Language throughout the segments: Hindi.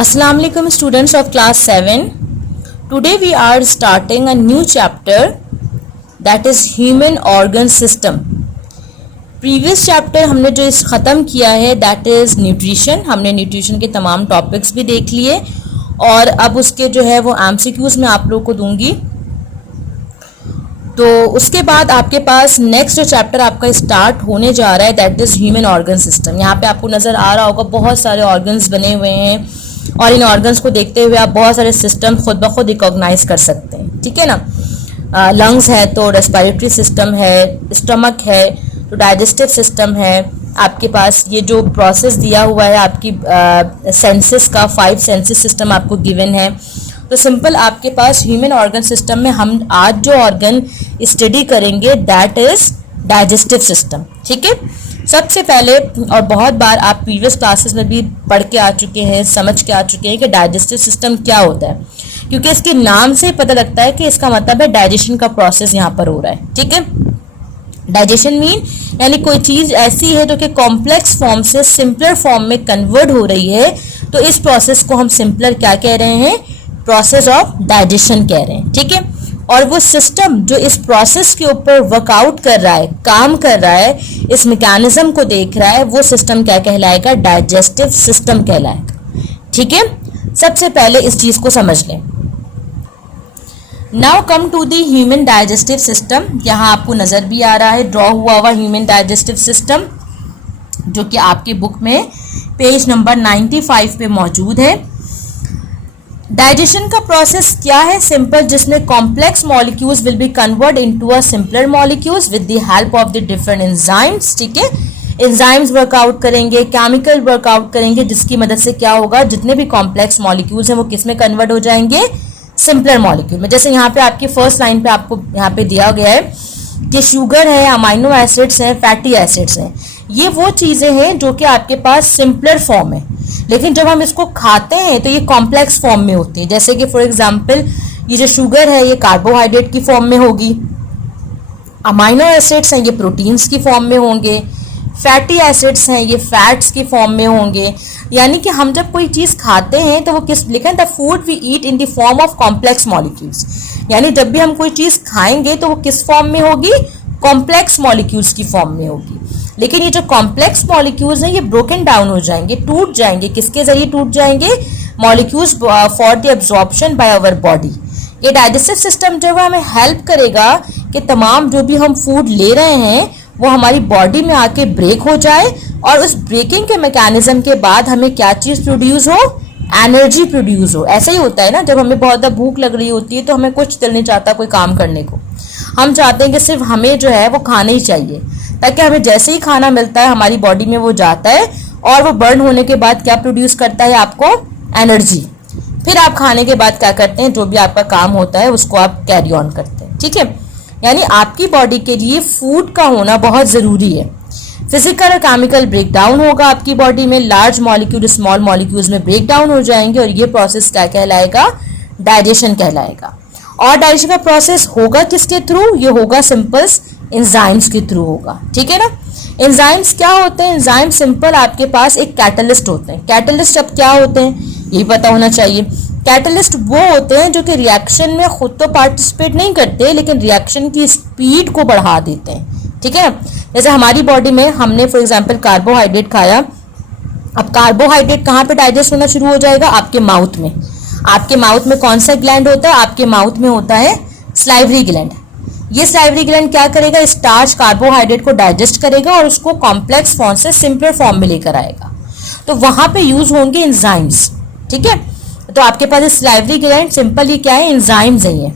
Assalamu alaikum students of class 7. Today we are starting a new chapter that is human organ system. Previous chapter हमने जो इस ख़त्म किया है that is nutrition. हमने nutrition के तमाम topics भी देख लिए और अब उसके जो है वो MCQs मैं आप लोगों को दूंगी. तो उसके बाद आपके पास नेक्स्ट जो चैप्टर आपका स्टार्ट होने जा रहा है that is human organ system. यहाँ पे आपको नज़र आ रहा होगा बहुत सारे ऑर्गन्स बने हुए हैं और इन ऑर्गन्स को देखते हुए आप बहुत सारे सिस्टम खुद ब खुद रिकॉग्नाइज कर सकते हैं. ठीक है ना. लंग्स है तो रेस्पिरेटरी सिस्टम है, स्टमक है तो डाइजेस्टिव सिस्टम है. आपके पास ये जो प्रोसेस दिया हुआ है आपकी सेंसेस का 5 सेंसेस सिस्टम आपको गिवन है. तो सिंपल आपके पास ह्यूमन ऑर्गन सिस्टम में हम आज जो ऑर्गन स्टडी करेंगे दैट इज डाइजेस्टिव सिस्टम. ठीक है. सबसे पहले और बहुत बार आप प्रीवियस क्लासेस में भी पढ़ के आ चुके हैं, समझ के आ चुके हैं कि डाइजेस्टिव सिस्टम क्या होता है, क्योंकि इसके नाम से पता लगता है कि इसका मतलब है डाइजेशन का प्रोसेस यहाँ पर हो रहा है. ठीक है. डाइजेशन मीन यानी कोई चीज़ ऐसी है जो कि कॉम्प्लेक्स फॉर्म से सिंपलर फॉर्म में कन्वर्ट हो रही है. तो इस प्रोसेस को हम सिंपलर क्या कह रहे हैं, प्रोसेस ऑफ डाइजेशन कह रहे हैं. ठीक है. और वो सिस्टम जो इस प्रोसेस के ऊपर वर्कआउट कर रहा है, काम कर रहा है, इस मैकेनिज्म को देख रहा है, वो सिस्टम क्या कहलाएगा, डाइजेस्टिव सिस्टम कहलाएगा. ठीक है. सबसे पहले इस चीज को समझ लें. Now come to the human digestive system. यहाँ आपको नजर भी आ रहा है ड्रॉ हुआ हुआ ह्यूमन डाइजेस्टिव सिस्टम जो कि आपकी बुक में पेज नंबर 95 पे मौजूद है. डाइजेशन का प्रोसेस क्या है, सिंपल, जिसमें complex molecules will be convert into a simpler molecules with the help of the different enzymes. ठीक है. एंजाइम्स वर्कआउट करेंगे, केमिकल वर्कआउट करेंगे, जिसकी मदद से क्या होगा, जितने भी कॉम्प्लेक्स मॉलिक्यूल्स हैं वो किस में कन्वर्ट हो जाएंगे, सिंपलर मॉलिक्यूल में. जैसे यहाँ पे आपकी फर्स्ट लाइन पे आपको यहाँ पे दिया गया है कि शुगर है, अमाइनो एसिड्स हैं, फैटी एसिड्स हैं. ये वो चीज़ें हैं जो कि आपके पास सिंपलर फॉर्म है, लेकिन जब हम इसको खाते हैं तो ये कॉम्प्लेक्स फॉर्म में होती है. जैसे कि फॉर एग्जांपल ये जो शुगर है ये कार्बोहाइड्रेट की फॉर्म में होगी, अमाइनो एसिड्स हैं ये प्रोटीन्स की फॉर्म में होंगे, फैटी एसिड्स हैं ये फैट्स की फॉर्म में होंगे. यानी कि हम जब कोई चीज़ खाते हैं तो वो किस लिखा है, the food we eat in the form of complex molecules. यानी जब भी हम कोई चीज़ खाएंगे तो वो किस फॉर्म में होगी, कॉम्प्लेक्स मॉलिक्यूल्स की फॉर्म में होगी. लेकिन ये जो कॉम्प्लेक्स मॉलिक्यूल्स हैं ये ब्रोकन डाउन हो जाएंगे, टूट जाएंगे. किसके जरिए टूट जाएंगे, molecules for the absorption by our body. ये डाइजेस्टिव सिस्टम जो है हमें हेल्प करेगा कि तमाम जो भी हम फूड ले रहे हैं वो हमारी बॉडी में आके ब्रेक हो जाए और उस ब्रेकिंग के मैकेनिज्म के बाद हमें क्या चीज़ प्रोड्यूस हो, एनर्जी प्रोड्यूस हो. ऐसा ही होता है ना, जब हमें बहुत ज़्यादा भूख लग रही होती है तो हमें कुछ दिल नहीं चाहता कोई काम करने को. हम चाहते हैं कि सिर्फ हमें जो है वो खाना ही चाहिए, ताकि हमें जैसे ही खाना मिलता है हमारी बॉडी में वो जाता है और वो बर्न होने के बाद क्या प्रोड्यूस करता है, आपको एनर्जी. फिर आप खाने के बाद क्या करते हैं, जो भी आपका काम होता है उसको आप कैरी ऑन करते हैं. ठीक है. यानी आपकी बॉडी के लिए फूड का होना बहुत ज़रूरी है. फिजिकल और केमिकल ब्रेक डाउन होगा आपकी बॉडी में, लार्ज मॉलिक्यूल स्मॉल मॉलिक्यूल्स में ब्रेक डाउन हो जाएंगे और ये प्रोसेस क्या कहलाएगा, डाइजेशन कहलाएगा. और डाइजेशन का प्रोसेस होगा किसके थ्रू, ये होगा सिंपल एंजाइम्स के थ्रू होगा. ठीक है ना. एंजाइम्स क्या होते हैं, एंजाइम सिंपल आपके पास एक कैटलिस्ट होते हैं. कैटलिस्ट अब क्या होते हैं ये पता होना चाहिए. कैटलिस्ट वो होते हैं जो कि रिएक्शन में खुद तो पार्टिसिपेट नहीं करते लेकिन रिएक्शन की स्पीड को बढ़ा देते हैं. ठीक है. जैसे हमारी बॉडी में हमने फॉर एग्जांपल कार्बोहाइड्रेट खाया, अब कार्बोहाइड्रेट कहाँ पे डाइजेस्ट होना शुरू हो जाएगा, आपके माउथ में. आपके माउथ में कौन सा ग्लैंड होता है, आपके माउथ में होता है स्लाइवरी ग्लैंड. ये स्लाइवरी ग्लैंड क्या करेगा, स्टार्च कार्बोहाइड्रेट को डाइजेस्ट करेगा और उसको कॉम्प्लेक्स फॉर्म से सिंपलर फॉर्म में लेकर आएगा. तो वहां पे यूज होंगे एंजाइम्स. ठीक है. तो आपके पास स्लाइवरी ग्लैंड सिंपल ही क्या है, एंजाइम्स है ये,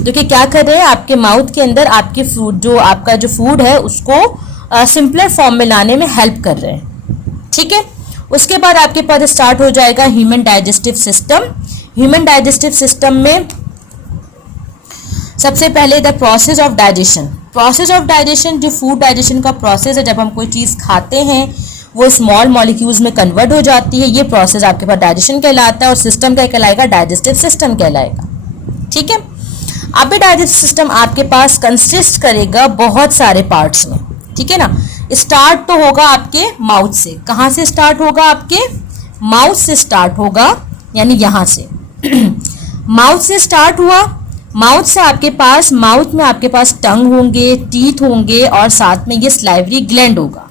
जो कि क्या कर रहे हैं, आपके माउथ के अंदर आपके फूड जो आपका जो फूड है उसको सिंपलर फॉर्म में लाने में हेल्प कर रहे हैं. ठीक है. उसके बाद आपके पास स्टार्ट हो जाएगा human digestive system. Human digestive system में सबसे पहले the process of digestion. Process of digestion जो फूड डाइजेशन का प्रोसेस है, जब हम कोई चीज़ खाते हैं वो स्मॉल मॉलिक्यूल्स में कन्वर्ट हो जाती है, ये प्रोसेस आपके पास डाइजेशन कहलाता है और सिस्टम क्या कहलाएगा, डाइजेस्टिव सिस्टम कहलाएगा. ठीक है. अब ये डाइजेस्टिव सिस्टम आपके पास कंसिस्ट करेगा बहुत सारे पार्ट्स में. ठीक है ना. स्टार्ट तो होगा आपके माउथ से. कहाँ से स्टार्ट होगा, आपके माउथ से स्टार्ट होगा. यानी यहाँ से माउथ से स्टार्ट हुआ, माउथ से आपके पास, माउथ में आपके पास टंग होंगे, टीथ होंगे और साथ में ये स्लाइवरी ग्लैंड होगा।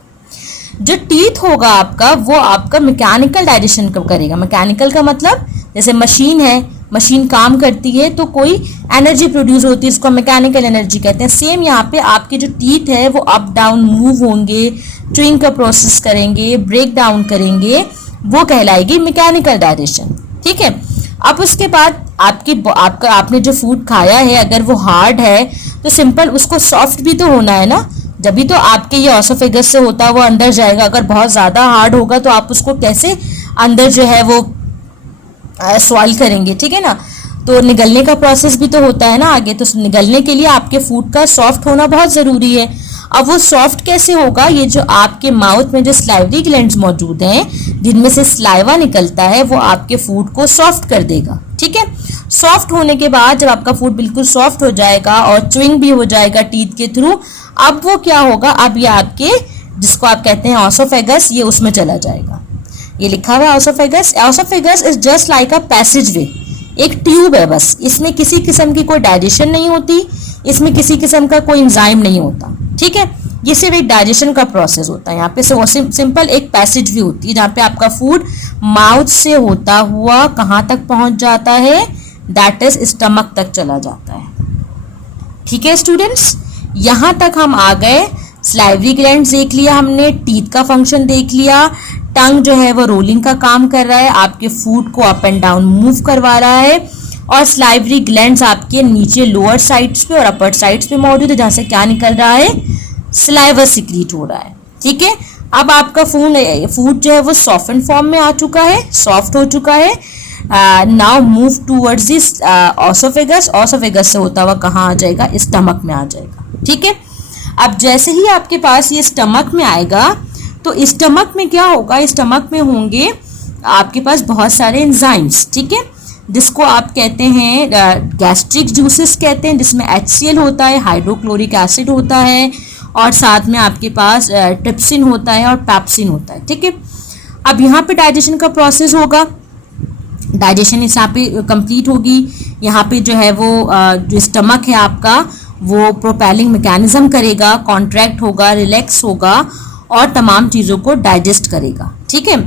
जो टीथ होगा आपका वो आपका मैकेनिकल डाइजेशन करेगा। मैकेनिकल का मतलब जैसे मशीन है, मशीन काम करती है तो कोई एनर्जी प्रोड्यूस होती है, इसको मैकेनिकल एनर्जी कहते हैं। सेम यहाँ पे आपके जो टीथ है वो अप डाउन मूव होंगे, च्यूइंग का प्रोसेस करेंगे, ब्रेक डाउन करेंगे, वो कहलाएगी मैकेनिकल डाइजेशन। ठीक है। अब उसके बाद आपका आपने जो फूड खाया है अगर वो हार्ड है तो सिंपल उसको सॉफ्ट भी तो होना है ना, जब तो आपके ये ऑसोफेगस से होता है वो अंदर जाएगा। अगर बहुत ज़्यादा हार्ड होगा तो आप उसको कैसे अंदर जो है वो स्वाइल करेंगे, ठीक है ना। तो निगलने का प्रोसेस भी तो होता है ना आगे, तो निगलने के लिए आपके फूड का सॉफ्ट होना बहुत ज़रूरी है। अब वो सॉफ्ट कैसे होगा, ये जो आपके माउथ में जो स्लाइवरी ग्लैंड्स मौजूद हैं जिनमें से स्लाइवा निकलता है वो आपके फूड को सॉफ्ट कर देगा। ठीक है। सॉफ्ट होने के बाद जब आपका फूड बिल्कुल सॉफ्ट हो जाएगा और च्यूइंग भी हो जाएगा टीथ के थ्रू, अब वो क्या होगा, अब ये आपके जिसको आप कहते हैं ऑसोफेगस, ये उसमें चला जाएगा। ये लिखा हुआ है oesophagus. Oesophagus is just like a passage वे, एक ट्यूब है बस, इसमें किसी किस्म की कोई डाइजेशन नहीं होती, इसमें किसी किस्म का कोई एंजाइम नहीं होता। ठीक है। ये सिर्फ एक डाइजेशन का प्रोसेस होता है। यहाँ पे सिंपल एक पैसेज वे होती है जहाँ पे आपका फूड माउथ से होता हुआ कहाँ तक पहुंच जाता है, दैट इज स्टमक तक चला जाता है। ठीक है स्टूडेंट्स, यहाँ तक हम आ गए। स्लाइवरी ग्लैंड्स देख लिया हमने, टीथ का फंक्शन देख लिया, टंग जो है वो रोलिंग का काम कर रहा है, आपके फूड को अप एंड डाउन मूव करवा रहा है, और स्लाइवरी ग्लैंड्स आपके नीचे लोअर साइड्स पे और अपर साइड्स पे मौजूद है जहाँ से क्या निकल रहा है, सलाइवा सिक्रीट हो रहा है। ठीक है। अब आपका फूड जो है वो सॉफ्टन फॉर्म में आ चुका है, सॉफ्ट हो चुका है। Now move towards this oesophagus, oesophagus से होता हुआ कहाँ आ जाएगा, स्टमक में आ जाएगा। ठीक है। अब जैसे ही आपके पास ये स्टमक में आएगा तो स्टमक में क्या होगा, स्टमक में होंगे आपके पास बहुत सारे एंजाइम्स। ठीक है। जिसको आप कहते हैं गैस्ट्रिक जूसेस कहते हैं, जिसमें HCl होता है, हाइड्रोक्लोरिक एसिड होता है और साथ में आपके पास ट्रिप्सिन होता है और पैप्सिन होता है। ठीक है। अब यहाँ पे डाइजेशन का प्रोसेस होगा, डाइजेशन इस यहाँ पे कंप्लीट होगी। यहाँ पे जो है वो जो स्टमक है आपका वो प्रोपेलिंग मैकेनिज्म करेगा, कॉन्ट्रैक्ट होगा, रिलैक्स होगा और तमाम चीज़ों को डाइजेस्ट करेगा। ठीक है।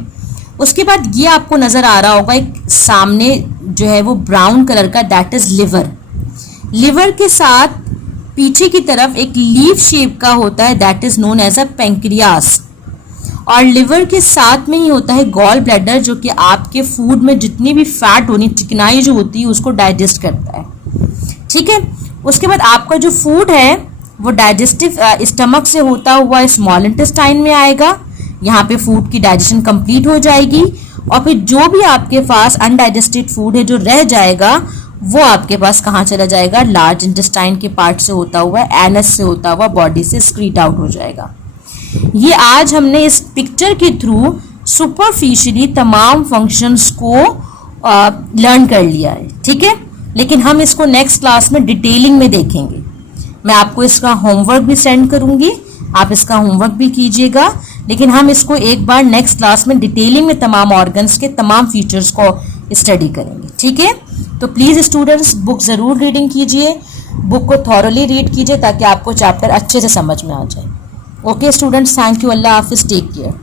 उसके बाद ये आपको नज़र आ रहा होगा एक सामने जो है वो ब्राउन कलर का, दैट इज लिवर। लिवर के साथ पीछे की तरफ एक लीफ शेप का होता है, that is known as a pancreas. और लिवर के साथ में ही होता है गॉल ब्लैडर, जो कि आपके फूड में जितनी भी फैट होनी, चिकनाई जो होती है उसको डाइजेस्ट करता है। ठीक है। उसके बाद आपका जो फूड है वो डाइजेस्टिव स्टमक से होता हुआ स्मॉल इंटेस्टाइन में आएगा। यहाँ पे फूड की डाइजेशन कंप्लीट हो जाएगी और फिर जो भी आपके पास अनडाइजेस्टेड फूड है जो रह जाएगा वो आपके पास कहाँ चला जाएगा, लार्ज इंटेस्टाइन के पार्ट से होता हुआ, एनस से होता हुआ बॉडी से स्क्रीट आउट हो जाएगा। ये आज हमने इस पिक्चर के थ्रू सुपरफिशियली तमाम फंक्शंस को लर्न कर लिया है। ठीक है। लेकिन हम इसको नेक्स्ट क्लास में डिटेलिंग में देखेंगे। मैं आपको इसका होमवर्क भी सेंड करूंगी, आप इसका होमवर्क भी कीजिएगा। लेकिन हम इसको एक बार नेक्स्ट क्लास में डिटेलिंग में तमाम ऑर्गन्स के तमाम फीचर्स को स्टडी करेंगे। ठीक है। तो प्लीज़ स्टूडेंट्स बुक ज़रूर रीडिंग कीजिए, बुक को थॉरली रीड कीजिए ताकि आपको चैप्टर अच्छे से समझ में आ जाए। ओके स्टूडेंट्स, थैंक यू, अल्लाह हाफिज़, टेक केयर।